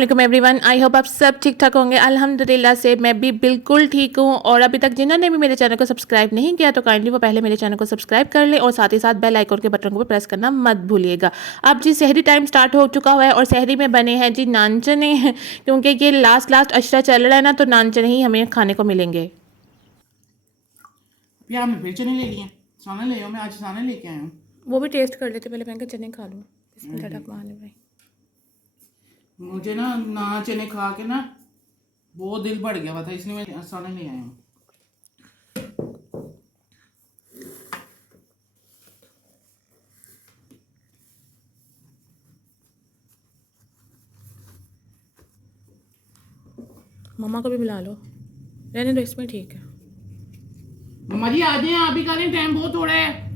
अस्सलाम everyone, I hope आप सब ठीक ठाक होंगे। अल्हम्दुलिल्लाह से मैं भी बिल्कुल ठीक हूँ। और अभी तक जिन्होंने भी मेरे चैनल को सब्सक्राइब नहीं किया तो काइंडली वो पहले मेरे चैनल को सब्सक्राइब कर लें और साथ ही साथ बेल आइकन के बटन को भी प्रेस करना मत भूलिएगा। अब जी सहरी टाइम स्टार्ट हो चुका हुआ है और सहरी में बने हैं जी नान चने क्योंकि ये लास्ट अशरा चल रहा है ना, तो नान चने ही हमें खाने को मिलेंगे। यार मैं फिर चने ले लिए, साना ले आओ। मैं आज साना लेके आया हूँ। वो भी टेस्ट कर लेते, पहले मैं चने खा लूँ। भाई मुझे ना चने खा के ना बहुत दिल बढ़ गया हुआ था, इसलिए मैं साना ले आया हूँ। मम्मा को भी बुला लो, रहने दो, इसमें ठीक है। मम्मा जी आ जाए, आप भी करें, टाइम बहुत थोड़ा है।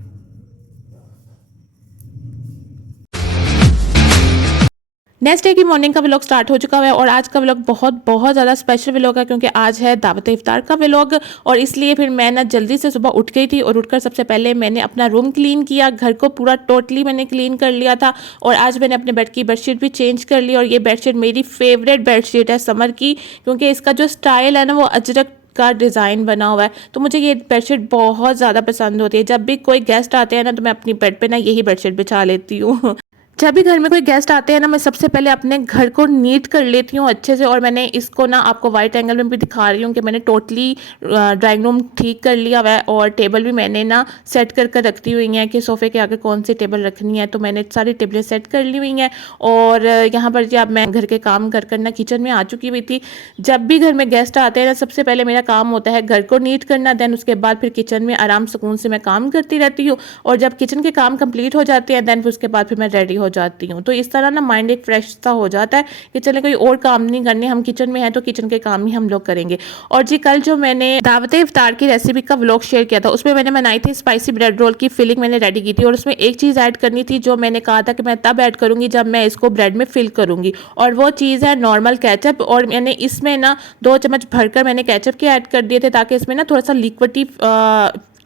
नेक्स्ट डे की मॉर्निंग का व्लॉग स्टार्ट हो चुका है और आज का व्लॉग बहुत ज़्यादा स्पेशल व्लॉग है क्योंकि आज है दावत इफ्तार का व्लॉग। और इसलिए फिर मैं ना जल्दी से सुबह उठ गई थी और उठकर सबसे पहले मैंने अपना रूम क्लीन किया, घर को पूरा टोटली मैंने क्लीन कर लिया था। और आज मैंने अपने बेड की बेडशीट भी चेंज कर ली और ये बेडशीट मेरी फेवरेट बेडशीट है समर की, क्योंकि इसका जो स्टाइल है ना वो अजरक का डिज़ाइन बना हुआ है। तो मुझे ये बेडशीट बहुत ज़्यादा पसंद होती है। जब भी कोई गेस्ट आते हैं ना तो मैं अपनी बेड पे ना यही बेडशीट बिछा लेती हूँ। जब भी घर में कोई गेस्ट आते हैं ना, मैं सबसे पहले अपने घर को नीट कर लेती हूँ अच्छे से। और मैंने इसको ना आपको वाइट एंगल में भी दिखा रही हूँ कि मैंने टोटली ड्राइंग रूम ठीक कर लिया हुआ है। और टेबल भी मैंने ना सेट कर कर रखती हुई हैं कि सोफ़े के आगे कौन सी टेबल रखनी है, तो मैंने सारी टेबलें सेट कर ली हुई हैं। और यहाँ पर जी अब मैं घर के काम कर कर ना किचन में आ चुकी हुई थी। जब भी घर में गेस्ट आते हैं ना, सबसे पहले मेरा काम होता है घर को नीट करना, देन उसके बाद फिर किचन में आराम सुकून से मैं काम करती रहती हूँ। और जब किचन के काम कंप्लीट हो जाते हैं देन फिर उसके बाद फिर मैं रेडी हो जाती हूँ। तो इस तरह ना माइंड एक फ्रेश सा हो जाता है कि चले कोई और काम नहीं करने, हम किचन में हैं तो किचन के काम ही हम लोग करेंगे। और जी कल जो मैंने दावत इफ्तार की रेसिपी का व्लॉग शेयर किया था उसमें मैंने बनाई थी स्पाइसी ब्रेड रोल की फिलिंग, मैंने रेडी की थी। और उसमें एक चीज़ ऐड करनी थी जो मैंने कहा था कि मैं तब ऐड करूँगी जब मैं इसको ब्रेड में फिल करूँगी, और वो चीज़ है नॉर्मल केचप। और मैंने इसमें ना 2 चम्मच भरकर मैंने केचप के ऐड कर दिए थे ताकि इसमें ना थोड़ा सा लिक्विडी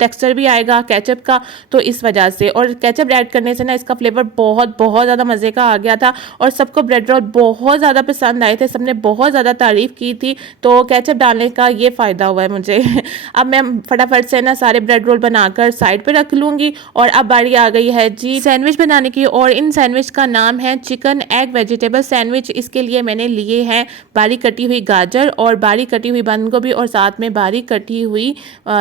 टेक्सचर भी आएगा केचप का, तो इस वजह से। और केचप ऐड करने से ना इसका फ्लेवर बहुत ज़्यादा मज़े का आ गया था और सबको ब्रेड रोल बहुत ज़्यादा पसंद आए थे, सबने बहुत ज़्यादा तारीफ़ की थी। तो केचप डालने का ये फ़ायदा हुआ है मुझे। अब मैं फटाफट से ना सारे ब्रेड रोल बनाकर साइड पे रख लूँगी। और अब बारी आ गई है जी सैंडविच बनाने की। और इन सैंडविच का नाम है चिकन एग वेजिटेबल सैंडविच। इसके लिए मैंने लिए हैं बारीक कटी हुई गाजर और बारीक कटी हुई बंद गोभी और साथ में बारीक कटी हुई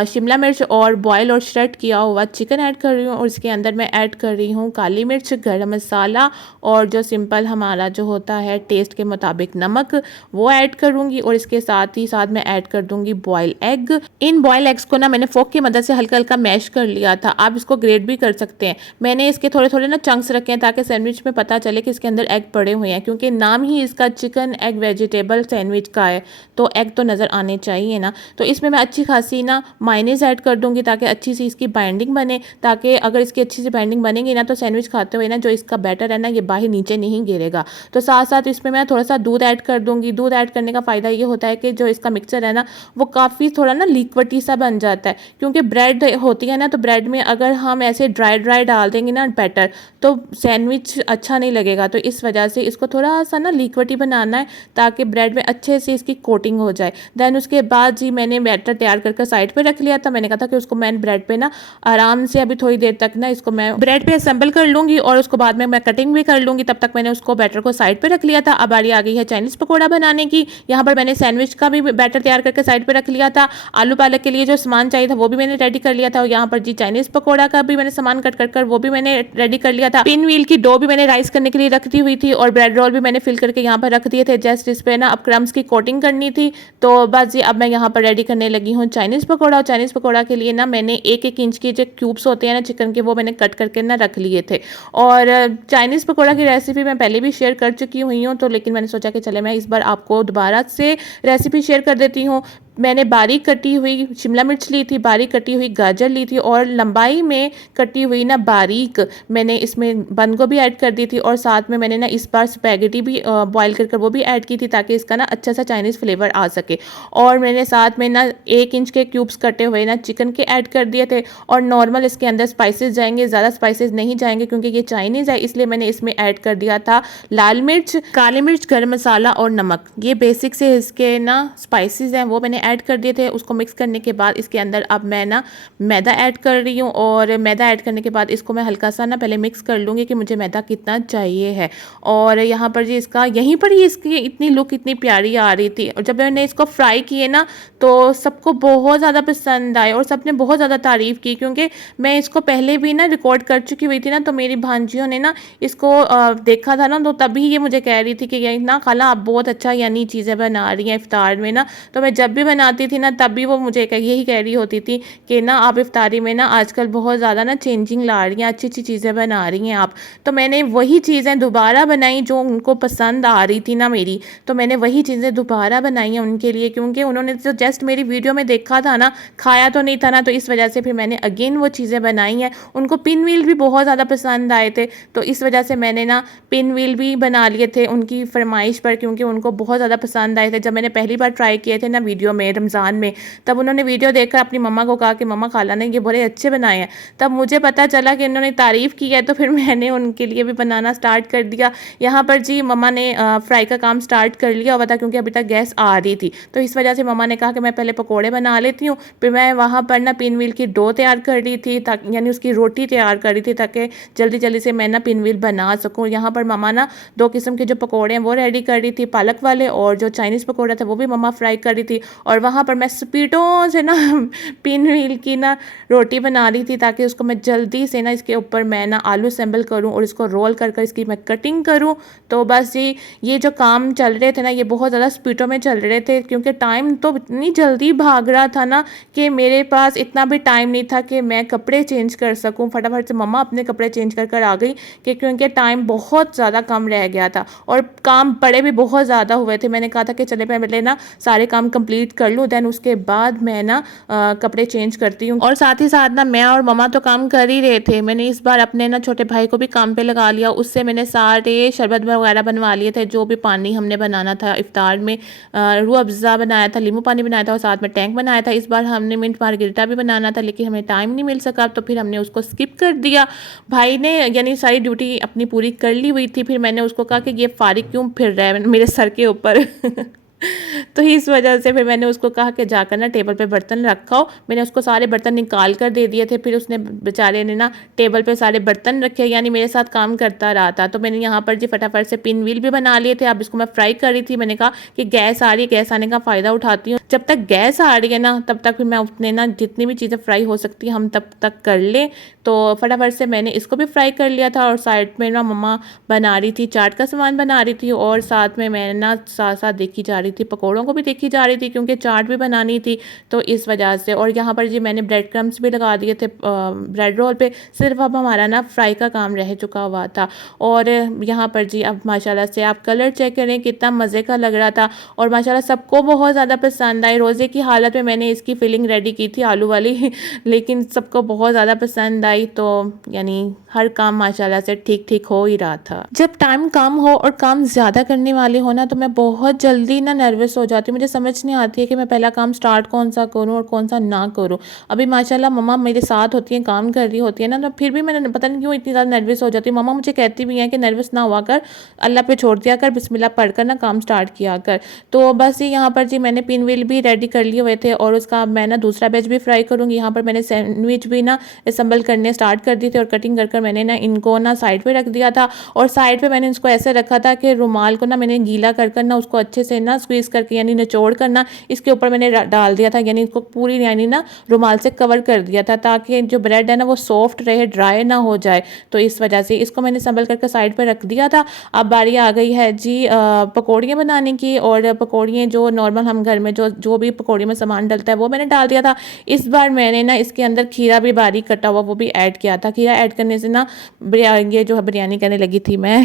शिमला मिर्च और बॉयल और श्रेड किया हुआ चिकन ऐड कर रही हूँ। और इसके अंदर मैं ऐड कर रही हूँ काली मिर्च, गरम मसाला और जो सिंपल हमारा जो होता है टेस्ट के मुताबिक नमक, वो ऐड करूँगी। और इसके साथ ही साथ मैं ऐड कर दूँगी बॉयल एग। इन बॉयल एग्स को ना मैंने फोक की मदद से हल्का हल्का मैश कर लिया था। आप इसको ग्रेट भी कर सकते हैं। मैंने इसके थोड़े थोड़े ना चंक्स रखे हैं ताकि सैंडविच में पता चले कि इसके अंदर एग पड़े हुए हैं, क्योंकि नाम ही इसका चिकन एग वेजिटेबल सैंडविच का है तो एग तो नज़र आने चाहिए ना। तो इसमें मैं अच्छी खासी ना मायनेज़ ऐड कर दूँगी ताकि अच्छी सी इसकी बाइंडिंग बने, ताकि अगर इसकी अच्छी सी बाइंडिंग बनेगी ना तो सैंडविच खाते हुए ना जो इसका बैटर है ना ये बाहर नीचे नहीं गिरेगा। तो साथ साथ इसमें मैं थोड़ा सा दूध ऐड कर दूंगी। दूध ऐड करने का फ़ायदा ये होता है कि जो इसका मिक्सचर है ना वो काफ़ी थोड़ा ना लिक्विडी सा बन जाता है, क्योंकि ब्रेड होती है ना तो ब्रेड में अगर हम ऐसे ड्राई डाल देंगे ना बैटर तो सैंडविच अच्छा नहीं लगेगा। तो इस वजह से इसको थोड़ा सा ना लिक्विडी बनाना है ताकि ब्रेड में अच्छे से इसकी कोटिंग हो जाए। देन उसके बाद जी मैंने बैटर तैयार करके साइड पर रख लिया था। मैंने कहा था कि उसको मैं ब्रेड पे ना आराम से अभी थोड़ी देर तक ना इसको मैं ब्रेड पे असेंबल कर लूँगी और उसको बाद में मैं कटिंग भी कर लूँगी। तब तक मैंने उसको बैटर को साइड पे रख लिया था। अब बारी आ गई है चाइनीज़ पकौड़ा बनाने की। यहाँ पर मैंने सैंडविच का भी बैटर तैयार करके साइड पे रख लिया था। आलू पालक के लिए जो सामान चाहिए था वो भी मैंने रेडी कर लिया था। और यहाँ पर जी चाइनीज़ पकौड़ा का भी मैंने सामान कट कर वो भी मैंने रेडी कर लिया था। पिन व्हील की डो भी मैंने राइस करने के लिए रखती हुई थी और ब्रेड रोल भी मैंने फिल करके यहाँ पर रख दिए थे। जस्ट इस पे ना अब क्रम्स की कोटिंग करनी थी। तो बस जी अब मैं यहाँ पर रेडी करने लगी हूँ चाइनीज़ पकौड़ा। और चाइनीज़ पकौड़ा के लिए ना मैंने 1-1 इंच के जो क्यूब्स होते हैं ना चिकन के वो मैंने कट करके ना रख लिए थे। और चाइनीज़ पकौड़ा की रेसिपी मैं पहले भी शेयर कर चुकी हुई हूँ, तो लेकिन मैंने सोचा कि चले मैं इस बार आपको दोबारा से रेसिपी शेयर कर देती हूँ। मैंने बारीक कटी हुई शिमला मिर्च ली थी, बारीक कटी हुई गाजर ली थी और लंबाई में कटी हुई ना बारीक मैंने इसमें बंद गोभी ऐड कर दी थी और साथ में मैंने ना इस बार स्पैगेटी भी बॉईल कर वो भी ऐड की थी ताकि इसका ना अच्छा सा चाइनीज़ फ्लेवर आ सके। और मैंने साथ में ना 1 इंच के क्यूब्स कटे हुए ना चिकन के ऐड कर दिए थे और नॉर्मल इसके अंदर स्पाइसेस जाएंगे, ज़्यादा स्पाइसेस नहीं जाएंगे क्योंकि ये चाइनीज़ है, इसलिए मैंने इसमें ऐड कर दिया था लाल मिर्च, काली मिर्च, गरम मसाला और नमक। ये बेसिक से इसके ना स्पाइसेस हैं वो मैंने ऐड कर दिए थे। उसको मिक्स करने के बाद इसके अंदर अब मैं ना मैदा ऐड कर रही हूँ और मैदा ऐड करने के बाद इसको मैं हल्का सा ना पहले मिक्स कर लूँगी कि मुझे मैदा कितना चाहिए है। और यहाँ पर जी इसका यहीं पर ही इसकी इतनी लुक इतनी प्यारी आ रही थी और जब मैंने इसको फ्राई किए ना तो सबको बहुत ज़्यादा पसंद आए और सबने बहुत ज़्यादा तारीफ़ की क्योंकि मैं इसको पहले भी ना रिकॉर्ड कर चुकी हुई थी ना, तो मेरी भांजियों ने ना इसको देखा था ना, तो तभी ये मुझे कह रही थी कि ये ना खाला आप बहुत अच्छा यानी चीज़ें बना रही हैं इफ्तार में ना। तो मैं जब भी बनाती थी ना तब भी वो मुझे यही कह रही होती थी कि ना आप इफ्तारी में ना आजकल बहुत ज़्यादा ना चेंजिंग ला रही हैं, अच्छी अच्छी चीज़ें बना रही हैं आप। तो मैंने वही चीज़ें दोबारा बनाई जो उनको पसंद आ रही थी ना मेरी, तो मैंने वही चीज़ें दोबारा बनाई हैं उनके लिए क्योंकि उन्होंने तो जस्ट मेरी वीडियो में देखा था ना, खाया तो नहीं था ना, तो इस वजह से फिर मैंने अगेन वो चीज़ें बनाई हैं। उनको पिन व्हील भी बहुत ज़्यादा पसंद आए थे, तो इस वजह से मैंने ना पिन व्हील भी बना लिए थे उनकी फरमाइश पर क्योंकि उनको बहुत ज़्यादा पसंद आए थे। जब मैंने पहली बार ट्राई किए थे ना वीडियो में रमज़ान में, तब उन्होंने वीडियो देखकर अपनी मम्मा को कहा कि मम्मा खाला ने ये बड़े अच्छे बनाए हैं। तब मुझे पता चला कि उन्होंने तारीफ़ की है, तो फिर मैंने उनके लिए भी बनाना स्टार्ट कर दिया। यहाँ पर जी मम्मा ने फ्राई का काम स्टार्ट कर लिया हुआ था क्योंकि अभी तक गैस आ रही थी, तो इस वजह से मम्मा ने कहा कि मैं पहले पकोड़े बना लेती हूँ। फिर मैं वहाँ पर ना पिन व्हील की डो तैयार कर रही थी ताकि यानी उसकी रोटी तैयार कर रही थी ताकि जल्दी जल्दी से मैं ना पिन व्हील बना सकूँ। यहाँ पर मम्मा ना 2 किस्म के जो पकोड़े हैं वो रेडी कर रही थी, पालक वाले, और जो चाइनीज़ पकोड़ा था वो भी मम्मा फ्राई कर रही थी। और वहाँ पर मैं स्पीडों से ना पिन व्हील की ना रोटी बना रही थी ताकि उसको मैं जल्दी से ना इसके ऊपर मैं ना आलू असेंबल करूँ और इसको रोल कर कर इसकी मैं कटिंग करूँ। तो बस ये जो काम चल रहे थे ना ये बहुत ज़्यादा स्पीडों में चल रहे थे क्योंकि टाइम तो इतनी जल्दी भाग रहा था ना कि मेरे पास इतना भी टाइम नहीं था कि मैं कपड़े चेंज कर सकूं। फटाफट से मम्मा अपने कपड़े चेंज कर कर आ गई कि क्योंकि टाइम बहुत ज़्यादा कम रह गया था और काम बड़े भी बहुत ज़्यादा हुए थे। मैंने कहा था कि चले पहले ना सारे काम कंप्लीट कर लूँ, देन उसके बाद मैं ना कपड़े चेंज करती हूँ। और साथ ही साथ ना मैं और मम्मा तो काम कर ही रहे थे। मैंने इस बार अपने ना छोटे भाई को भी काम पे लगा लिया, उससे मैंने सारे शरबत वगैरह बनवा लिए थे, जो भी पानी हमने बनाना था इफ्तार में, रूह अफ़ज़ा बनाया था, नींबू पानी बनाया था और साथ में टैंक बनाया था। इस बार हमने मिंट मार्गरिटा भी बनाना था लेकिन हमें टाइम नहीं मिल सका, तो फिर हमने उसको स्किप कर दिया। भाई ने यानी सारी ड्यूटी अपनी पूरी कर ली हुई थी, फिर मैंने उसको कहा कि ये फारिग क्यों फिर रहा है मेरे सर के ऊपर तो इस वजह से फिर मैंने उसको कहा कि जाकर ना टेबल पे बर्तन रखाओ। मैंने उसको सारे बर्तन निकाल कर दे दिए थे, फिर उसने बेचारे ने ना टेबल पे सारे बर्तन रखे, यानी मेरे साथ काम करता रहा था। तो मैंने यहाँ पर जी फटाफट से पिन व्हील भी बना लिए थे। अब इसको मैं फ्राई कर रही थी। मैंने कहा कि गैस आ रही है, गैस आने का फ़ायदा उठाती हूँ, जब तक गैस आ रही है ना तब तक फिर मैं उतने ना जितनी भी चीज़ें फ्राई हो सकती हैं हम तब तक कर लें। तो फटाफट से मैंने इसको भी फ्राई कर लिया था और साइड में ना मम्मा बना रही थी, चाट का सामान बना रही थी और साथ में मैं ना साथ साथ देखी जा रही थी, पकौड़ों को भी देखी जा रही थी क्योंकि चाट भी बनानी थी, तो इस वजह से। और यहाँ पर जी मैंने ब्रेड क्रम्स भी लगा दिए थे ब्रेड रोल पे, सिर्फ अब हमारा ना फ्राई का काम रह चुका हुआ था। और यहाँ पर जी अब माशाल्लाह से आप कलर चेक करें कितना मज़े का लग रहा था और माशाल्लाह सबको बहुत ज़्यादा पसंद आई। रोज़े की हालत में मैंने इसकी फिलिंग रेडी की थी आलू वाली लेकिन सबको बहुत ज़्यादा पसंद आई, तो यानी हर काम माशाल्लाह से ठीक ठीक हो ही रहा था। जब टाइम कम हो और काम ज़्यादा करने वाले हो ना तो मैं बहुत जल्दी ना नर्वस हो जाती हूँ। मुझे समझ नहीं आती है कि मैं पहला काम स्टार्ट कौन सा करूँ और कौन सा ना करूँ। अभी माशाल्लाह मम्मा मेरे साथ होती हैं, काम कर रही होती है ना, तो फिर भी मैंने पता नहीं क्यों इतनी ज़्यादा नर्वस हो जाती हूँ। मम्मा मुझे कहती भी हैं कि नर्वस ना हुआ कर, अल्लाह पे छोड़ दिया कर, बिस्मिल्लाह पढ़ कर ना काम स्टार्ट किया कर। तो बस यहाँ पर जी मैंने पिन व्हील भी रेडी कर लिए हुए थे और उसका मैं ना दूसरा बैच भी फ्राई करूँगी। यहाँ पर मैंने सैंडविच भी ना असम्बल करने स्टार्ट कर दी थी और कटिंग कर मैंने ना इनको ना साइड पे रख दिया था और साइड पे मैंने इसको ऐसे रखा था कि रुमाल को ना मैंने गीला कर ना उसको अच्छे से ना स्क्वीज़ करके यानी निचोड़ करना इसके ऊपर मैंने डाल दिया था, यानी इसको पूरी यानी ना रुमाल से कवर कर दिया था ताकि जो ब्रेड है ना वो सॉफ्ट रहे, ड्राई ना हो जाए। तो इस वजह से इसको मैंने संभल करके साइड पर रख दिया था। अब बारी आ गई है जी पकौड़ियाँ बनाने की, और पकौड़ियाँ जो नॉर्मल हम घर में जो भी पकौड़ी में सामान डलता है वो मैंने डाल दिया था। इस बार मैंने ना इसके अंदर खीरा भी बारीक कटा हुआ वो भी ऐड किया था। खीरा ऐड करने से ना ये जो है बिरयानी करने लगी थी मैं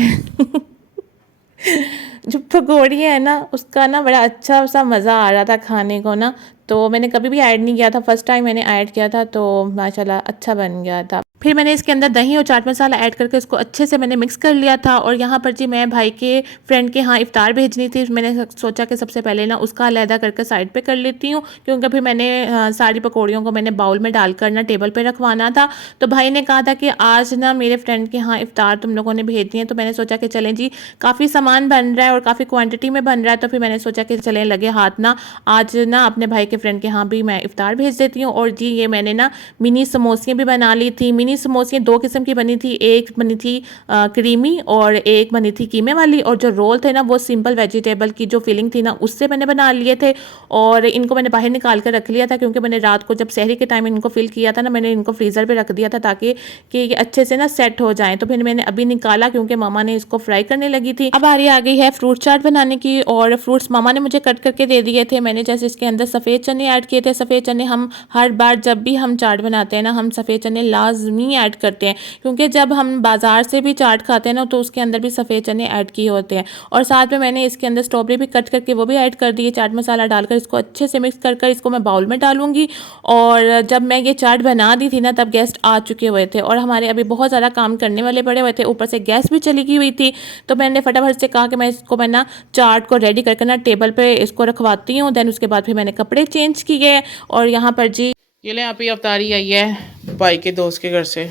जो पकौड़ी है ना उसका ना बड़ा अच्छा सा मज़ा आ रहा था खाने को ना, तो मैंने कभी भी ऐड नहीं किया था, फर्स्ट टाइम मैंने ऐड किया था, तो माशाल्लाह अच्छा बन गया था। फिर मैंने इसके अंदर दही और चाट मसाला ऐड करके इसको अच्छे से मैंने मिक्स कर लिया था। और यहाँ पर जी मैं भाई के फ्रेंड के यहाँ इफ्तार भेजनी थी। मैंने सोचा कि सबसे पहले ना उसका अलहदा करके साइड पे कर लेती हूँ, क्योंकि फिर मैंने सारी पकौड़ियों को मैंने बाउल में डालकर ना टेबल पे रखवाना था। तो भाई ने कहा था कि आज ना मेरे फ्रेंड के यहाँ इफ्तार तुम लोगों ने भेजनी है। तो मैंने सोचा कि चलें जी, काफ़ी सामान बन रहा है और काफ़ी क्वान्टिटी में बन रहा है, तो फिर मैंने सोचा कि चलें लगे हाथ ना आज ना अपने भाई के फ्रेंड के यहाँ भी मैं इफ्तार भेज देती हूँ। और जी ये मैंने ना मिनी समोसियाँ भी बना ली थी। मिनी समोसियाँ दो किस्म की बनी थी, एक बनी थी क्रीमी और एक बनी थी कीमे वाली। और जो रोल थे ना वो सिंपल वेजिटेबल की जो फिलिंग थी ना उससे मैंने बना लिए थे। और इनको मैंने बाहर निकाल कर रख लिया था, क्योंकि मैंने रात को जब सहरी के टाइम इनको फिल किया था ना, मैंने इनको फ्रीज़र पे रख दिया था ताकि कि ये अच्छे से ना सेट हो जाएं। तो फिर मैंने अभी निकाला क्योंकि मामा ने इसको फ्राई करने लगी थी। अब आ गई है फ्रूट चाट बनाने की, और फ्रूट्स मामा ने मुझे कट करके दे दिए थे। मैंने जैसे इसके अंदर सफ़ेद चने ऐड किए थे। सफ़ेद चने हम हर बार जब भी हम चाट बनाते हैं ना, हम सफ़ेद चने लाजमी ऐड करते हैं, क्योंकि जब हम बाज़ार से भी चाट खाते हैं ना तो उसके अंदर भी सफ़ेद चने ऐड किए होते हैं। और साथ में मैंने इसके अंदर स्ट्रॉबेरी भी कट करके वो भी ऐड कर दी है। चाट मसाला डालकर इसको अच्छे से मिक्स कर इसको मैं बाउल में डालूंगी। और जब मैं ये चाट बना दी थी ना तब गेस्ट आ चुके हुए थे और हमारे अभी बहुत ज़्यादा काम करने वाले पड़े हुए थे, ऊपर से गैस भी चली गई हुई थी। तो मैंने फटाफट से कहा कि मैं ना चाट को रेडी करके ना टेबल पे इसको रखवाती हूँ। देन उसके बाद फिर मैंने कपड़े चेंज किए। और यहाँ पर जी ये ले, आप ही अवतारी आई है भाई के दोस्त के घर से।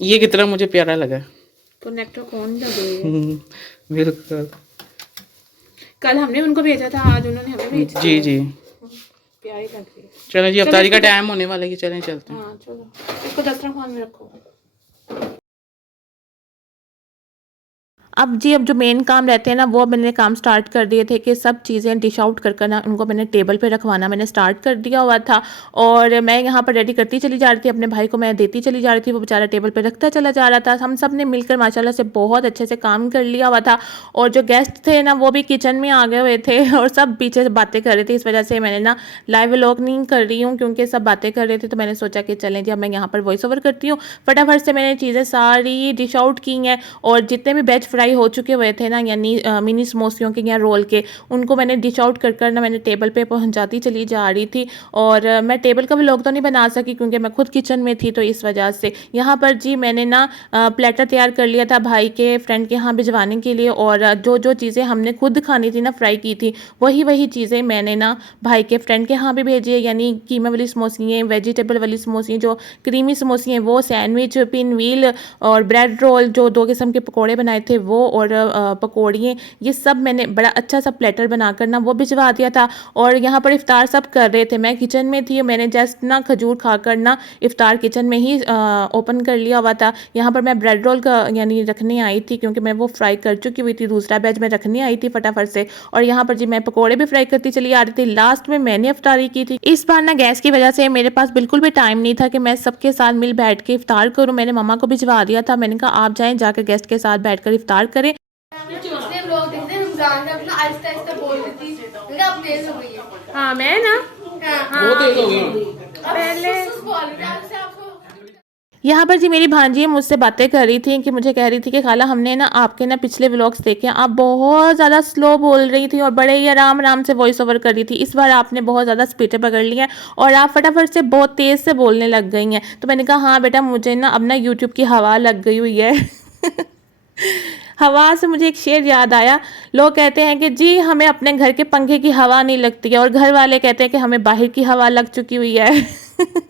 ये कितना मुझे प्यारा लगा। तो नेक्टर कौन लगे? बिल्कुल। कल हमने उनको भेजा था, आज उन्होंने हमें भेजा। जी जी, प्यारी लग रही है। चलो जी, अवतारी का टाइम होने वाला है, चलें चलते हैं। हाँ चलो, इसको दस्तरखान में रखो। अब जी अब जो मेन काम रहते हैं ना वो मैंने काम स्टार्ट कर दिए थे कि सब चीज़ें डिश आउट कर ना उनको मैंने टेबल पे रखवाना मैंने स्टार्ट कर दिया हुआ था। और मैं यहाँ पर रेडी करती चली जा रही थी, अपने भाई को मैं देती चली जा रही थी, वो बेचारा टेबल पे रखता चला जा रहा था। हम सब ने मिलकर माशाल्लाह से बहुत अच्छे से काम कर लिया हुआ था। और जो गेस्ट थे ना वो भी किचन में आ गए हुए थे और सब पीछे से बातें कर रहे थे। इस वजह से मैंने ना लाइव व्लॉग नहीं कर रही हूँ, क्योंकि सब बातें कर रहे थे। तो मैंने सोचा कि चलें जी अब मैं यहाँ पर वॉइस ओवर करती हूँ। फटाफट से मैंने चीज़ें सारी डिश आउट की हैं और जितने भी वेज फ्राई हो चुके हुए थे ना, यानी मिनी समोसियों के या रोल के, उनको मैंने डिश आउट कर ना मैंने टेबल पे पहुंचाती चली जा रही थी। और मैं टेबल का व्लॉग तो नहीं बना सकी क्योंकि मैं खुद किचन में थी, तो इस वजह से यहाँ पर जी मैंने ना प्लेटर तैयार कर लिया था भाई के फ्रेंड के यहाँ भिजवाने के लिए। और जो जो चीज़ें हमने खुद खानी थी ना, फ्राई की थी, वही चीज़ें मैंने ना भाई के फ्रेंड के यहाँ भी भेजी है। यानी कीमे वाली समोसियाँ, वेजिटेबल वाली समोसियाँ, जो क्रीमी समोसियाँ वो, सैंडविच, पिन व्हील और ब्रेड रोल, जो दो किस्म के पकौड़े बनाए थे वो, और पकौड़ियाँ, ये सब मैंने बड़ा अच्छा सा प्लेटर बनाकर ना वो भिजवा दिया था। और यहाँ पर इफ्तार सब कर रहे थे, मैं किचन में थी, मैंने जस्ट ना खजूर खाकर ना इफ्तार किचन में ही ओपन कर लिया हुआ था। यहाँ पर मैं ब्रेड रोल का यानी रखने आई थी, क्योंकि मैं वो फ्राई कर चुकी हुई थी, दूसरा बैच में रखने आई थी फटाफट से। और यहाँ पर जी मैं पकौड़े भी फ्राई करती चली आ रही थी। लास्ट में मैंने इफ्तारी की थी। इस बार ना गैस की वजह से मेरे पास बिल्कुल भी टाइम नहीं था कि मैं सबके साथ मिल बैठ के इफ्तार करूँ। मैंने मम्मा को भिजवा दिया था, मैंने कहा आप जाएं जाकर गेस्ट के साथ बैठकर इफ्तार करें। हाँ मैं ना पहले यहाँ पर जी मेरी भांजी मुझसे बातें कर रही थी कि मुझे कह रही थी कि खाला हमने ना आपके ना पिछले व्लॉग्स देखे, आप बहुत ज़्यादा स्लो बोल रही थी और बड़े ही आराम आराम से वॉइस ओवर कर रही थी। इस बार आपने बहुत ज़्यादा स्पीड पकड़ ली है और आप फटाफट से बहुत तेज़ से बोलने लग गई हैं। तो मैंने कहा हाँ बेटा, मुझे ना अब ना यूट्यूब की हवा लग गई हुई है। हवा से मुझे एक शेर याद आया। लोग कहते हैं कि जी हमें अपने घर के पंखे की हवा नहीं लगती है, और घर वाले कहते हैं कि हमें बाहर की हवा लग चुकी हुई है।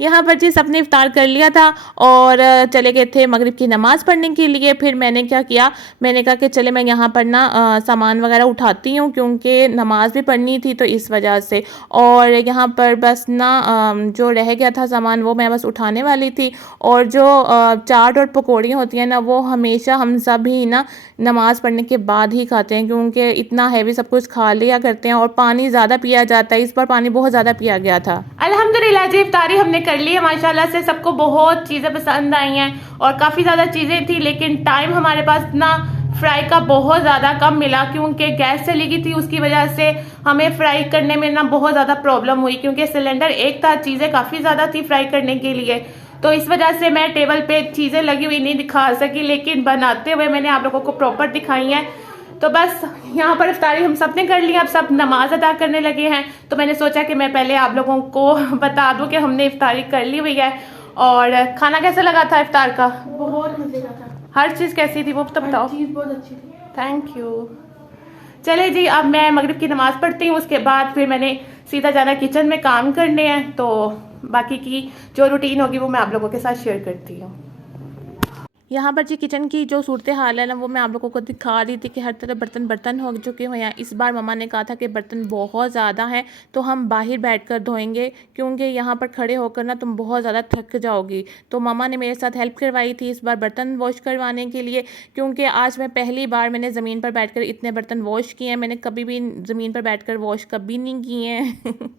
यहाँ पर जी सबने इफ्तार कर लिया था और चले गए थे मगरिब की नमाज़ पढ़ने के लिए। फिर मैंने क्या किया, मैंने कहा कि चले मैं यहाँ पर ना सामान वगैरह उठाती हूँ, क्योंकि नमाज़ भी पढ़नी थी तो इस वजह से। और यहाँ पर बस ना जो रह गया था सामान वो मैं बस उठाने वाली थी। और जो चाट और पकौड़ियाँ होती हैं ना, वो हमेशा हम सब ही ना नमाज़ पढ़ने के बाद ही खाते हैं, क्योंकि इतना हैवी सब कुछ खा लिया करते हैं और पानी ज़्यादा पिया जाता है। इस बार पानी बहुत ज़्यादा पिया गया था। अल्हम्दुलिल्लाह जी इफ्तारी हमने कर ली है माशाल्लाह से। सबको बहुत चीज़ें पसंद आई हैं और काफ़ी ज़्यादा चीज़ें थी, लेकिन टाइम हमारे पास ना फ्राई का बहुत ज़्यादा कम मिला, क्योंकि गैस चली गई थी। उसकी वजह से हमें फ्राई करने में ना बहुत ज़्यादा प्रॉब्लम हुई, क्योंकि सिलेंडर एक था, चीज़ें काफ़ी ज़्यादा थी फ्राई करने के लिए। तो इस वजह से मैं टेबल पे चीज़ें लगी हुई नहीं दिखा सकी, लेकिन बनाते हुए मैंने आप लोगों को प्रॉपर दिखाई हैं। तो बस यहाँ पर इफ्तारी हम सब ने कर लिया, अब सब नमाज अदा करने लगे हैं। तो मैंने सोचा कि मैं पहले आप लोगों को बता दूं कि हमने इफ्तारी कर ली हुई है। और खाना कैसा लगा था इफ्तार का? बहुत मजे का था। हर चीज़ कैसी थी वो तो बताओ। चीज बहुत अच्छी थी। Thank you. चले जी, अब मैं मगरिब की नमाज पढ़ती हूँ, उसके बाद फिर मैंने सीधा जाना किचन में काम करने हैं। तो बाकी की जो रूटीन होगी वो मैं आप लोगों के साथ शेयर करती हूँ। यहाँ पर जी किचन की जो सूरत हाल है ना वो मैं आप लोगों को दिखा रही थी कि हर तरफ बर्तन बर्तन हो चुके हुए हैं। इस बार मम्मा ने कहा था कि बर्तन बहुत ज़्यादा हैं तो हम बाहर बैठकर धोएंगे, क्योंकि यहाँ पर खड़े होकर ना तुम बहुत ज़्यादा थक जाओगी। तो मम्मा ने मेरे साथ हेल्प करवाई थी इस बार बर्तन वॉश करवाने के लिए, क्योंकि आज मैं पहली बार मैंने ज़मीन पर बैठ इतने बर्तन वॉश किए हैं। मैंने कभी भी ज़मीन पर बैठ वॉश कभी नहीं किए हैं।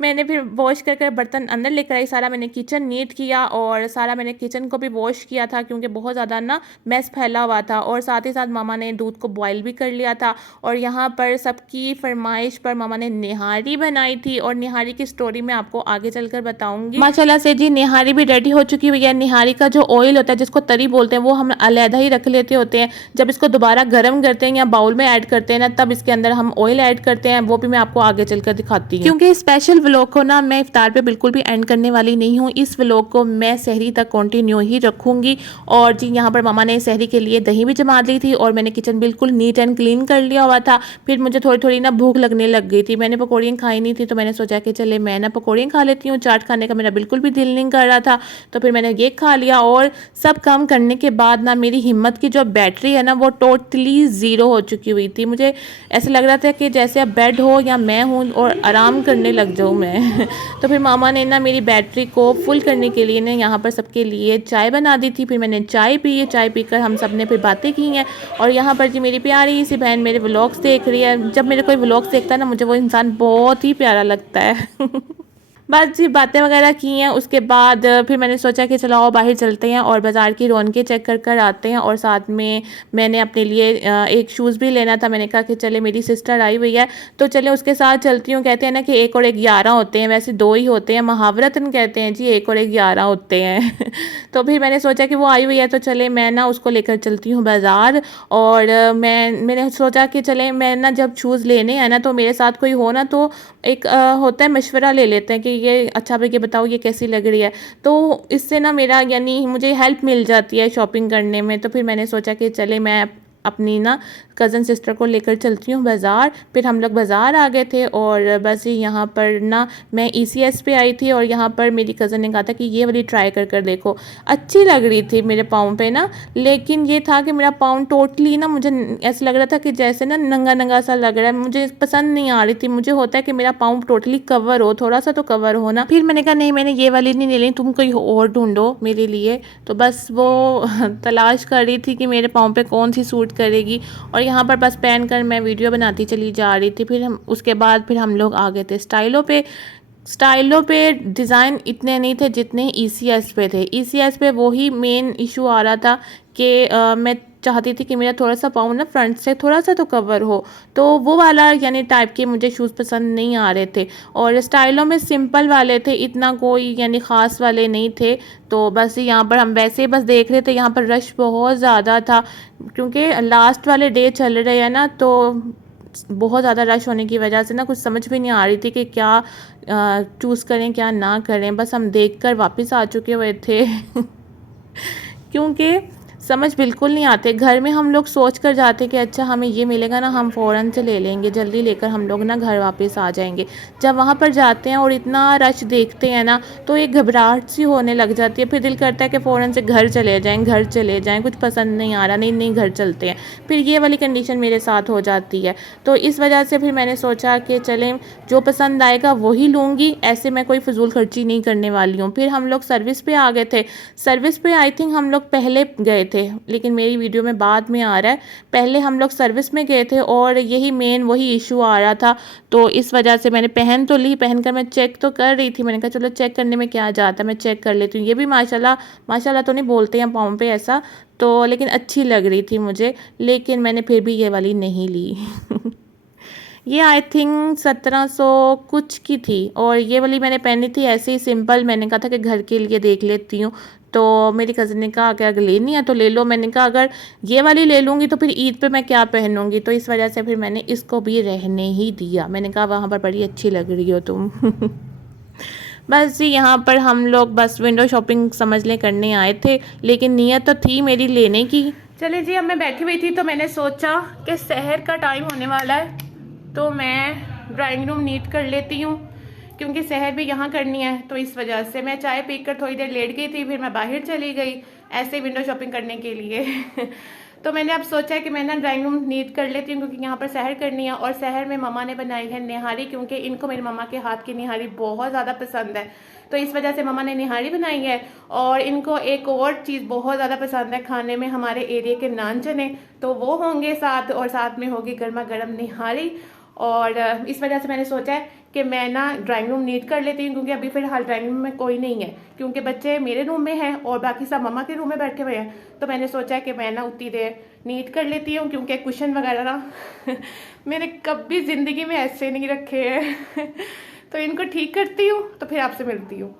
मैंने फिर वॉश कर बर्तन अंदर लेकर आई, सारा मैंने किचन नीट किया और सारा मैंने किचन को भी वॉश किया था, क्योंकि बहुत ज़्यादा ना मैस फैला हुआ था। और साथ ही साथ मामा ने दूध को बॉईल भी कर लिया था। और यहाँ पर सबकी फरमाइश पर मामा ने निहारी बनाई थी, और निहारी की स्टोरी मैं आपको आगे चलकर बताऊंगी। माशाल्लाह से जी निहारी भी रेडी हो चुकी हुई है। निहारी का जो ऑयल होता है जिसको तरी बोलते हैं वो हम अलहदा ही रख लेते होते हैं। जब इसको दोबारा गर्म करते हैं या बाउल में ऐड करते हैं ना, तब इसके अंदर हम ऑयल ऐड करते हैं। वो भी मैं आपको आगे चलकर दिखाती हूँ, क्योंकि स्पेशल व्लॉग को ना मैं इफ्तार पे बिल्कुल भी एंड करने वाली नहीं हूँ। इस व्लॉग को मैं सहरी तक कंटिन्यू ही रखूँगी। और जी यहाँ पर मामा ने सहरी के लिए दही भी जमा ली थी, और मैंने किचन बिल्कुल नीट एंड क्लीन कर लिया हुआ था। फिर मुझे थोड़ी थोड़ी ना भूख लगने लग गई थी। मैंने पकौड़ियाँ खाई नहीं थी, तो मैंने सोचा कि चले मैं ना पकौड़ियाँ खा लेती हूँ। चाट खाने का मेरा बिल्कुल भी दिल नहीं कर रहा था, तो फिर मैंने ये खा लिया। और सब काम करने के बाद ना मेरी हिम्मत की जो बैटरी है ना वो टोटली ज़ीरो हो चुकी हुई थी। मुझे ऐसा लग रहा था कि जैसे अब बेड हो या मैं हूँ और आराम करने लग जाऊँ मैं। तो फिर मामा ने ना मेरी बैटरी को फुल करने के लिए ना यहाँ पर सबके लिए चाय बना दी थी। फिर मैंने चाय पी, चाय पीकर हम सब ने फिर बातें की हैं। और यहाँ पर जी मेरी प्यारी सी बहन मेरे व्लॉग्स देख रही है। जब मेरे कोई व्लॉग्स देखता है ना मुझे वो इंसान बहुत ही प्यारा लगता है। बस जी बातें वगैरह की हैं। उसके बाद फिर मैंने सोचा कि चलो आओ बाहर चलते हैं और बाज़ार की रौनकें चेक कर आते हैं। और साथ में मैंने अपने लिए एक शूज़ भी लेना था। मैंने कहा कि चले मेरी सिस्टर आई हुई है तो चले उसके साथ चलती हूँ। कहते हैं ना कि 1 और 1 11 होते हैं, वैसे 2 ही होते हैं। महावरतन कहते हैं जी 1 और 1 11 होते हैं। तो फिर मैंने सोचा कि वो आई हुई है तो चले मैं ना उसको लेकर चलती हूँ बाज़ार। और मैंने सोचा कि चले मैं ना जब शूज़ लेने हैं ना तो मेरे साथ कोई हो ना, तो एक होता है मशवरा ले लेते हैं कि ये अच्छा भाई ये बताओ ये कैसी लग रही है। तो इससे ना मेरा यानी मुझे हेल्प मिल जाती है शॉपिंग करने में। तो फिर मैंने सोचा कि चले मैं अपनी ना कज़न सिस्टर को लेकर चलती हूँ बाज़ार। फिर हम लोग बाज़ार आ गए थे और बस यहाँ पर ना मैं ECS पे आई थी। और यहाँ पर मेरी कज़न ने कहा था कि ये वाली ट्राई कर देखो, अच्छी लग रही थी मेरे पाँव पे ना। लेकिन ये था कि मेरा पाँव टोटली ना मुझे ऐसा लग रहा था कि जैसे ना नंगा नंगा सा लग रहा है, मुझे पसंद नहीं आ रही थी। मुझे होता है कि मेरा पाँव टोटली कवर हो, थोड़ा सा तो कवर हो ना। फिर मैंने कहा नहीं मैंने ये वाली नहीं ले ली, तुम कोई और ढूंढो मेरे लिए। तो बस वो तलाश कर रही थी कि मेरे पाँव पे कौन सी सूट करेगी। और यहाँ पर बस पहन कर मैं वीडियो बनाती चली जा रही थी। फिर हम उसके बाद फिर हम लोग आ गए थे स्टाइलों पे डिज़ाइन इतने नहीं थे जितने ECS पे थे। ECS पे वही मेन इशू आ रहा था कि मैं चाहती थी कि मेरा थोड़ा सा पाँव ना फ्रंट से थोड़ा सा तो कवर हो, तो वो वाला यानी टाइप के मुझे शूज़ पसंद नहीं आ रहे थे। और स्टाइलों में सिंपल वाले थे, इतना कोई यानी ख़ास वाले नहीं थे। तो बस यहाँ पर हम वैसे ही बस देख रहे थे। यहाँ पर रश बहुत ज़्यादा था क्योंकि लास्ट वाले डे चल रहे हैं ना, तो बहुत ज़्यादा रश होने की वजह से ना कुछ समझ भी नहीं आ रही थी कि क्या चूज़ करें क्या ना करें। बस हम देखकर वापस आ चुके हुए थे। क्योंकि समझ बिल्कुल नहीं आते। घर में हम लोग सोच कर जाते कि अच्छा हमें ये मिलेगा ना हम फ़ौरन से ले लेंगे, जल्दी लेकर हम लोग ना घर वापस आ जाएंगे। जब वहाँ पर जाते हैं और इतना रश देखते हैं ना तो एक घबराहट सी होने लग जाती है। फिर दिल करता है कि फ़ौरन से घर चले जाएं, कुछ पसंद नहीं आ रहा, नहीं घर चलते हैं। फिर ये वाली कंडीशन मेरे साथ हो जाती है। तो इस वजह से फिर मैंने सोचा कि चलें जो पसंद आएगा वही लूँगी, ऐसे मैं कोई फ़िजूल खर्ची नहीं करने वाली हूँ। फिर हम लोग सर्विस पे आ गए थे। सर्विस पे आई थिंक हम लोग पहले गए थे, लेकिन मेरी वीडियो में बाद में आ रहा है। पहले हम लोग सर्विस में गए थे और यही मेन वही इशू आ रहा था। तो इस वजह से मैंने पहन तो ली, पहनकर मैं चेक तो कर रही थी। मैंने कहा चलो चेक करने में क्या जाता है, मैं चेक कर लेती हूँ। ये भी माशाल्लाह तो नहीं बोलते हैं पाँव पे ऐसा, तो लेकिन अच्छी लग रही थी मुझे, लेकिन मैंने फिर भी ये वाली नहीं ली। ये आई थिंक 1700 कुछ की थी और ये वाली मैंने पहनी थी ऐसे ही सिंपल। मैंने कहा था कि घर के लिए देख लेती हूँ, तो मेरी कज़न ने कहा कि अगर लेनी है तो ले लो। मैंने कहा अगर ये वाली ले लूँगी तो फिर ईद पे मैं क्या पहनूँगी, तो इस वजह से फिर मैंने इसको भी रहने ही दिया। मैंने कहा वहाँ पर बड़ी अच्छी लग रही हो तुम। बस जी यहाँ पर हम लोग बस विंडो शॉपिंग समझ लें करने आए थे, लेकिन नीयत तो थी मेरी लेने की। चले जी, अब मैं बैठी हुई थी तो मैंने सोचा कि सहर का टाइम होने वाला है तो मैं ड्राइंग रूम नीट कर लेती हूँ, क्योंकि सहर भी यहाँ करनी है। तो इस वजह से मैं चाय पीकर थोड़ी देर लेट गई थी, फिर मैं बाहर चली गई ऐसे विंडो शॉपिंग करने के लिए। तो मैंने अब सोचा है कि मैं ना ड्राइंग रूम नीट कर लेती हूँ, क्योंकि यहाँ पर सहर करनी है और सहर में मम्मा ने बनाई है निहारी, क्योंकि इनको मेरी मम्मा के हाथ की निहारी बहुत ज़्यादा पसंद है। तो इस वजह से मम्मा ने निहारी बनाई है और इनको एक और चीज़ बहुत ज़्यादा पसंद है खाने में, हमारे एरिया के नान चने, तो वो होंगे साथ, और साथ में होगी गर्मा गर्म निहारी। और इस वजह से मैंने सोचा है कि मैं ना ड्राइंग रूम नीट कर लेती हूँ, क्योंकि अभी फिलहाल ड्राइंग रूम में कोई नहीं है, क्योंकि बच्चे मेरे रूम में हैं और बाकी सब मम्मा के रूम में बैठे हुए हैं। तो मैंने सोचा है कि मैं ना उतनी देर नीट कर लेती हूँ, क्योंकि कुशन वगैरह ना मैंने कभी ज़िंदगी में ऐसे नहीं रखे हैं। तो इनको ठीक करती हूँ तो फिर आपसे मिलती हूँ।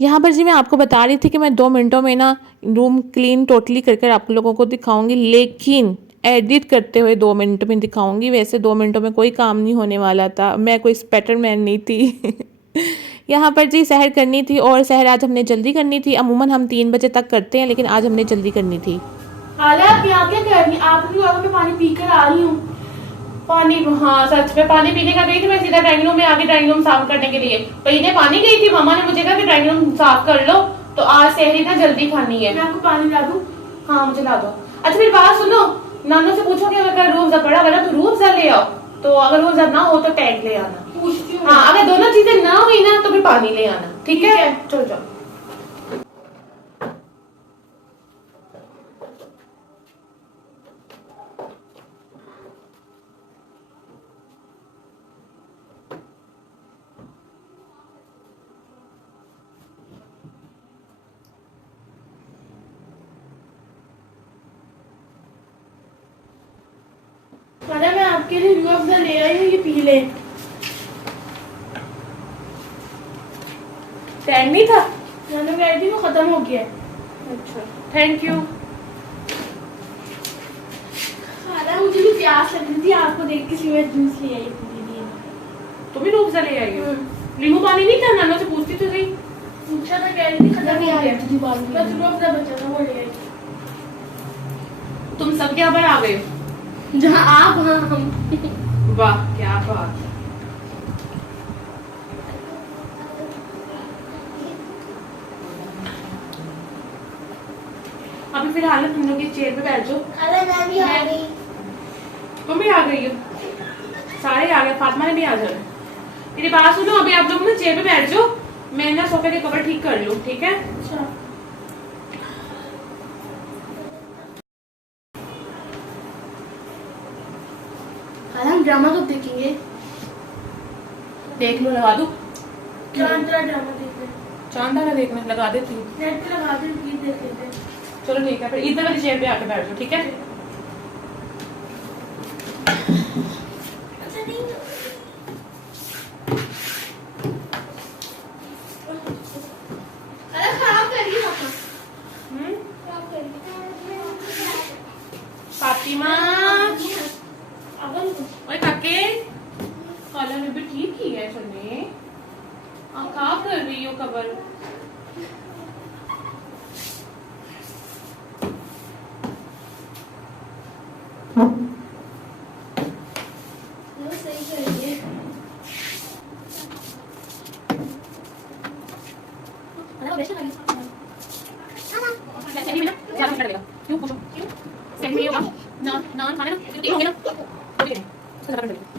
यहाँ पर जी मैं आपको बता रही थी कि मैं 2 मिनटों में ना रूम क्लीन टोटली कर आप लोगों को दिखाऊंगी, लेकिन एडिट करते हुए 2 मिनट में दिखाऊंगी। वैसे 2 मिनटों में कोई काम नहीं होने वाला था, मैं कोई स्पैटरमैन नहीं थी। यहाँ पर जी सहर करनी थी और सहर आज हमने जल्दी करनी थी। अमूमन हम 3 बजे तक करते हैं, लेकिन आज हमने जल्दी करनी थी। आलिया, आप यहाँ क्या कर रही हैं? आप भी मैं पानी पी कर आ रही हूँ। पानी, हाँ सच में पानी पीने का गई थी मैं सीधा ड्राइंग रूम में आके ड्राइंग रूम साफ करने के लिए। पीने पानी गई थी, मामा ने मुझे कहा कि ड्राइंग रूम साफ कर लो, तो आज सहरी ना जल्दी खानी है। मैं आपको पानी ला दूँ? हाँ मुझे ला दो। अच्छा फिर बात सुनो, नानू से पूछो कि अगर रूह अफ़ज़ा पड़ा हुआ ना तो रूह अफ़ज़ा ले आओ, तो अगर रूह अफ़ज़ा ना हो तो टैग ले आना। पूछती हूँ। हाँ अगर दोनों चीजें ना हुई ना तो फिर पानी ले आना, ठीक है? चलो जाओ। आलिया, मैं आपके लिए रूह अफ़ज़ा ले आई हूँ, ये पी ले। टैग नहीं था? मैंने कह रही थी वो खत्म हो गया है। अच्छा थैंक यू। आलिया, मुझे भी प्यास लग रही थी, आपको देख के इसलिए मैं जूस ले आई अपने लिए। तुम भी रूह अफ़ज़ा ले आई हो? नींबू पानी नहीं था? नानू से पूछती तो सही। पूछा था, कह रही थी खत्म हो गया। बस बस रूह अफ़ज़ा बचा था, वो ले आई। तुम सब क्या पर आ गए हो? जहाँ आप, वहाँ हम। वाह क्या बात है। अभी फिलहाल तुम लोग इस चेयर पे बैठ जाओ। अरे मैं भी आ गई। तुम भी आ गई हो? सारे आ गए, फातिमा ने भी आ जाना। मेरी बात सुनो, अभी आप लोग ना चेयर पे बैठ जाओ, मैं ना सोफे के कवर ठीक कर लूं, ठीक है? अच्छा। हम ड्रामा कब देखेंगे? देख लो, लगा दो। चांद तारा ड्रामा देखते हैं। चांद तारा देखना, लगा देती हूँ। नेट पे लगा दे, प्लीज देख लेते हैं। चलो ठीक है, फिर इधर वाली चेयर पे आके बैठ जाओ, ठीक है? अच्छा नहीं, अरे खराब कर रही है खराब कर रही है। फातिमा अगर ओए काके, काला ने भी ठीक ही है चलने। आप क्या कर रही हो कवर? वो सही कर रही है। अरे वो वैसे लगी। सही में ना ज्यादा मिनट लगेगा। क्यों पूछो? क्यों? सही में होगा ना, नान खाने ना तीन होंगे ना, तभी देंगे। उसका ज्यादा मिनट लगेगा।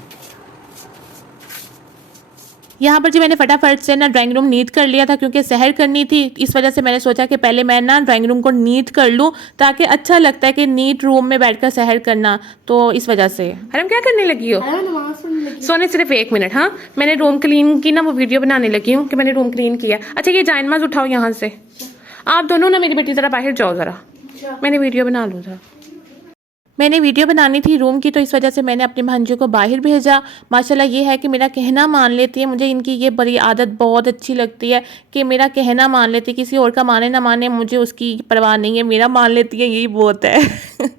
यहाँ पर जी मैंने फटाफट से ना ड्राइंग रूम नीट कर लिया था, क्योंकि सहर करनी थी। इस वजह से मैंने सोचा कि पहले मैं ना ड्राइंग रूम को नीट कर लूँ, ताकि अच्छा लगता है कि नीट रूम में बैठकर सहर करना। तो इस वजह से हम क्या करने लगी हो? अरे नमाज पढ़ने लगी। सोने सिर्फ 1 मिनट। हाँ मैंने रूम क्लीन की ना, वो वीडियो बनाने लगी हूँ कि मैंने रूम क्लीन किया। अच्छा ये जायनमाज उठाओ यहाँ से। आप दोनों ना मेरी बेटी ज़रा बाहर जाओ ज़रा, अच्छा। मैंने वीडियो बना लूँ ज़रा। मैंने वीडियो बनानी थी रूम की, तो इस वजह से मैंने अपनी भांजी को बाहर भेजा। माशाल्लाह ये है कि मेरा कहना मान लेती है, मुझे इनकी ये बड़ी आदत बहुत अच्छी लगती है कि मेरा कहना मान लेती है, किसी और का माने ना माने मुझे उसकी परवाह नहीं है, मेरा मान लेती है, यही बहुत है।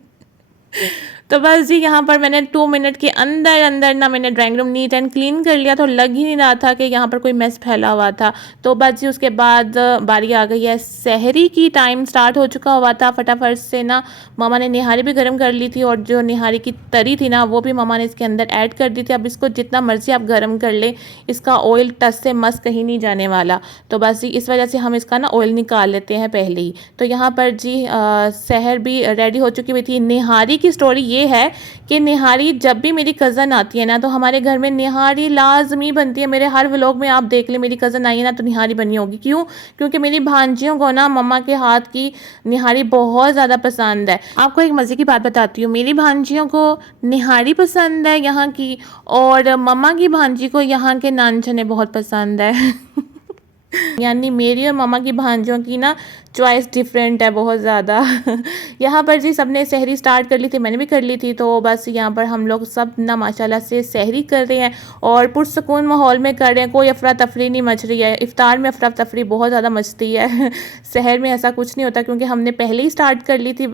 तो बस जी यहाँ पर मैंने 2 मिनट के अंदर अंदर ना मैंने drawing room neat and clean कर लिया, तो लग ही नहीं रहा था कि यहाँ पर कोई मेस फैला हुआ था। तो बस जी उसके बाद बारी आ गई है सहरी की, टाइम स्टार्ट हो चुका हुआ था। फटाफट से ना मामा ने निहारी भी गर्म कर ली थी, और जो निहारी की तरी थी ना वो भी मामा ने इसके अंदर ऐड कर दी थी। अब इसको जितना मर्जी आप गर्म कर लें, इसका ऑयल टच से मस कहीं नहीं जाने वाला। तो बस जी इस वजह से हम इसका ना ऑयल निकाल लेते हैं पहले ही। तो यहाँ पर जी सहर भी रेडी हो चुकी हुई थी। निहारी की स्टोरी ये है कि निहारी जब भी मेरी कज़न आती है ना, तो हमारे घर में निहारी लाजमी बनती है। मेरे हर व्लॉग में आप देख लें, मेरी कज़न आई है ना तो निहारी बनी होगी। क्यों? क्योंकि मेरी भांजियों को ना मम्मा के हाथ की निहारी बहुत ज़्यादा पसंद है। आपको एक मज़े की बात बताती हूँ, मेरी भांजियों को निहारी पसंद है यहाँ की, और मम्मा की भांजी को यहाँ के नान चने बहुत पसंद है। यानी मेरी और मामा की भांजियों की ना चॉइस डिफरेंट है बहुत ज़्यादा। यहाँ पर जी सबने सहरी स्टार्ट कर ली थी, मैंने भी कर ली थी। तो बस यहाँ पर हम लोग सब ना माशाल्लाह से सहरी कर रहे हैं और पुरसकून माहौल में कर रहे हैं। कोई अफरा तफरी नहीं मच रही है। इफ्तार में अफरा तफरी बहुत ज़्यादा मचती है। शहर में ऐसा कुछ नहीं होता, क्योंकि हमने पहले ही स्टार्ट कर ली थी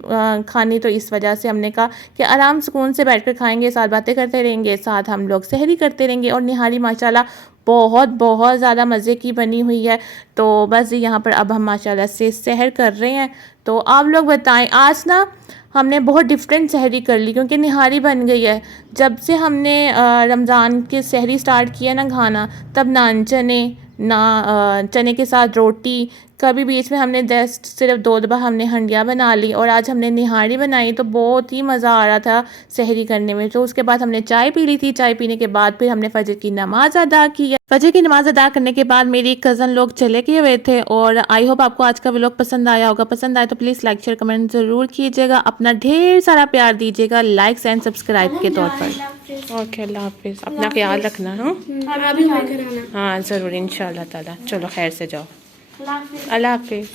खानी, तो इस वजह से हमने कहा कि आराम सुकून से बैठ कर खाएँगे, साथ बातें करते रहेंगे, साथ हम लोग सहरी करते रहेंगे। और निहारी माशाल्लाह बहुत बहुत ज़्यादा मज़े की बनी हुई है। तो बस यहाँ पर अब हम माशाल्लाह से सहर कर रहे हैं। तो आप लोग बताएं, आज ना हमने बहुत डिफरेंट सहरी कर ली, क्योंकि निहारी बन गई है। जब से हमने रमज़ान के सहरी स्टार्ट किया ना खाना, तब नान चने ना चने के साथ रोटी, कभी बीच में हमने जस्ट सिर्फ 2 दफ़ा हमने हंडिया बना ली, और आज हमने निहारी बनाई। तो बहुत ही मज़ा आ रहा था सहरी करने में। तो उसके बाद हमने चाय पी ली थी। चाय पीने के बाद फिर हमने फजर की नमाज अदा की है। फजर की नमाज अदा करने के बाद मेरी कज़न लोग चले गए हुए थे। और आई होप आपको आज का व्लॉग पसंद आया होगा। पसंद आए तो प्लीज़ लाइक शेयर कमेंट ज़रूर कीजिएगा। अपना ढेर सारा प्यार दीजिएगा लाइक्स एंड सब्सक्राइब के तौर पर। ओके, अल्लाह हाफिज़। अपना ख्याल रखना। हाँ ज़रूर, इंशाल्लाह ताला। चलो खैर से जाओ। अल्लाह हाफिज़।